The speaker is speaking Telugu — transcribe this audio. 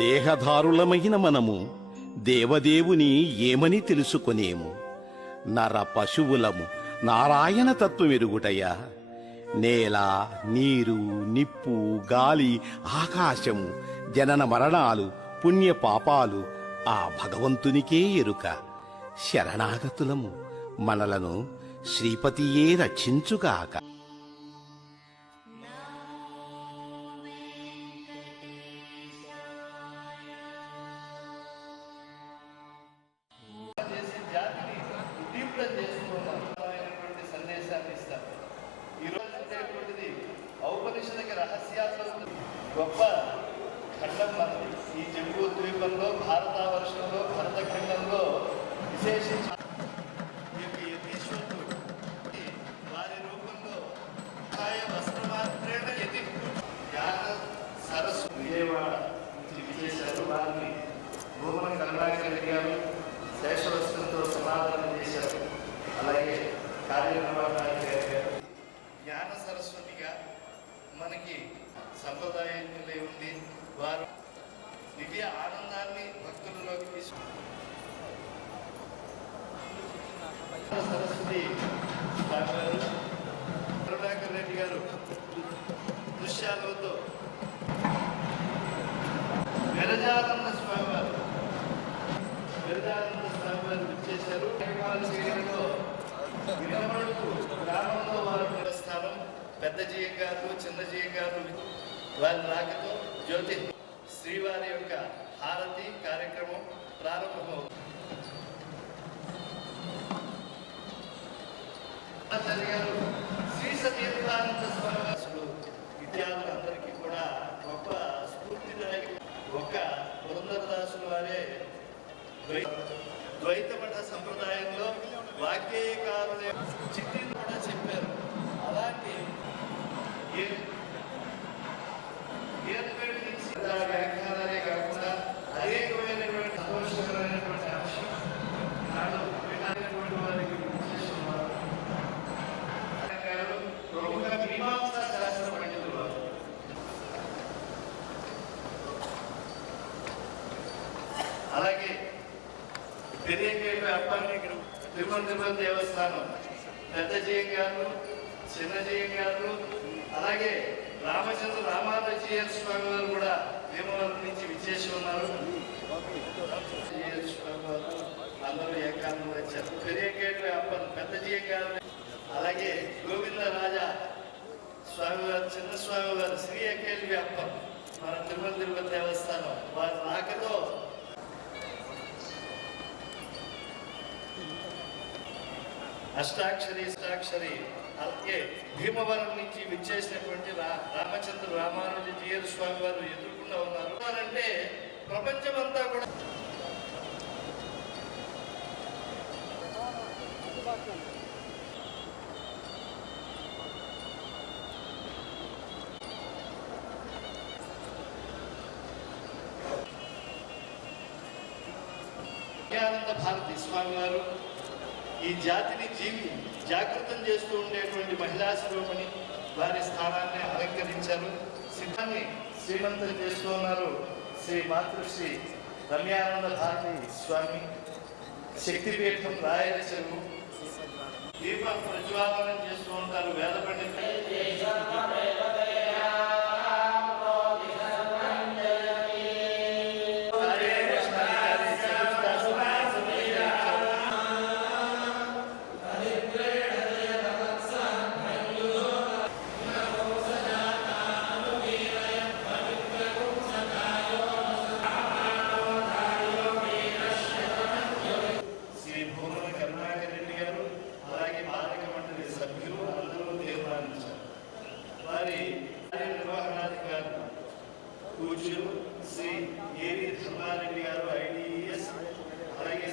దేహధారులమైన మనము దేవదేవుని ఏమని తెలుసుకొనేము? నర పశువులము నారాయణ తత్వమెరుగుటయ్యా. నేల, నీరు, నిప్పు, గాలి, ఆకాశము, జనన మరణాలు, పుణ్య పాపాలు ఆ భగవంతునికే ఎరుక. శరణాగతులము, మనలను శ్రీపతియే రక్షించుగాక. ఔపనిషదిక రహస్యాల్లో గొప్ప ఖండం మనది. ఈ జంబూ ద్వీపంలో, భారతావర్షంలో, భరతఖండంలో విశేషించి యతీశ్వరుడు వారి రూపంలో వస్త్రమాత్రేణ యతి జ్ఞాన సరస్సు విజయవాడ నుంచి విజేశారు. వారిని భూమన కరుణాకర్ గారు శేషవస్త్రంతో సమాధానం చేశారు. అలాగే కార్యనిర్వహణాధికారి గారు జ్ఞాన సరస్వతిగా మనకి సంప్రదాయంలో ఉంది. వారు దివ్య ఆనందాన్ని భక్తులలోకి తీసుకు సరస్వతి గారు కరుణాకర్ రెడ్డి గారు దృశ్యాలతో విరజానంద స్వామి వారు విచ్చేశారు. వినమడుగు గ్రామంలో వారు దేవస్థానం పెద్ద జీయం గారు, చిన్న జీయం గారు వారి రాకతో జ్యోతి శ్రీవారి యొక్క హారతి కార్యక్రమం ప్రారంభమవుతుంది. శ్రీ సత్యనారాయణ స్వామి విద్యార్థులందరికీ కూడా గొప్ప స్ఫూర్తిదాయక. ఒక్క పురంధరదాసులు వారే ద్వైతమఠ సంప్రదాయంలో వాగ్గేయకారులే చిట్టిని కూడా చెప్పారు. అలాంటి వ్యాఖ్యానాలే కాకుండా అనేకమైనటువంటి సంతోషకరమైనటువంటి అంశం నాడు వినాలైనటువంటి వారికి ప్రముఖ మీమాంసా శాస్త్ర పండితులు వారు. అలాగే పెరియకేపి అప్పని తిరుమల దేవస్థానం పెద్ద జీయం గారు, చిన్న జీయం గారు, అలాగే రామచంద్ర రామానుజీయర్ స్వామి వారు కూడా భీమవరం నుంచి విచ్చేసి ఉన్నారు. స్వామి వారు అందరూ ఏకాంతం వచ్చారు. పెరియకేపి అప్పన్ పెద్ద జీయం గారు, అలాగే గోవింద రాజా స్వామి వారు, చిన్న స్వామి వారు, శ్రీ అకేల్వి అప్పన్ మన తిరుమల దేవస్థానం వారి రాకతో అష్టాక్షరి అలాగే భీమవరం నుంచి విచ్చేసినటువంటి రామచంద్ర రామానుజీయర్ స్వామి వారు ఎదుర్కొంటూ ఉన్నారు. అంటే ప్రపంచమంతా కూడా విద్యానంద భారతి స్వామి వారు ఈ జాతిని జాగృతం చేస్తూ ఉండేటువంటి మహిళా శిరోమణి వారి స్థానాన్ని అలంకరించారు. సిద్ధాన్ని శ్రీమంతం చేస్తూ ఉన్నారు శ్రీ మాతృశ్రీ రమ్యానంద భారతి స్వామి. శక్తిపీఠం రాయల చెరువు దీపం ప్రజ్వాలనం చేస్తూ ఉంటారు వేద పండితులు. నిర్వహణాధికారి పూజ్యులు శ్రీ ఏవి ధర్మారెడ్డి గారు, ఐడిఎస్, అలాగే